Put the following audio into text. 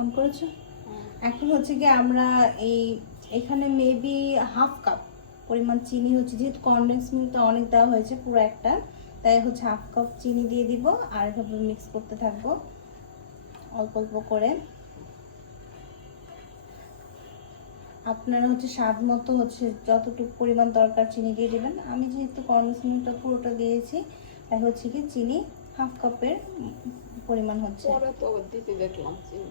On করেছো? এখন হচ্ছে কি আমরা এখানে মেবি হাফ কাপ পরিমাণ চিনি হচ্ছে, যেহেতু কনডেন্স মিল্কটা অনেক দেওয়া হয়েছে পুরো একটা, তাই হচ্ছে হাফ কাপ চিনি দিয়ে দিব আর এভাবে মিক্স করতে থাকবো অল্প অল্প করে। আপনারা হচ্ছে স্বাদ মতো হচ্ছে যতটুকু পরিমাণ দরকার চিনি দিয়ে দেবেন। আমি যেহেতু কনডেন্স মিল্কটা পুরোটা দিয়েছি তাই হচ্ছে কি চিনি হাফ কাপের পরিমাণ হচ্ছে। পরে তো দিতে দেখলাম চিনি।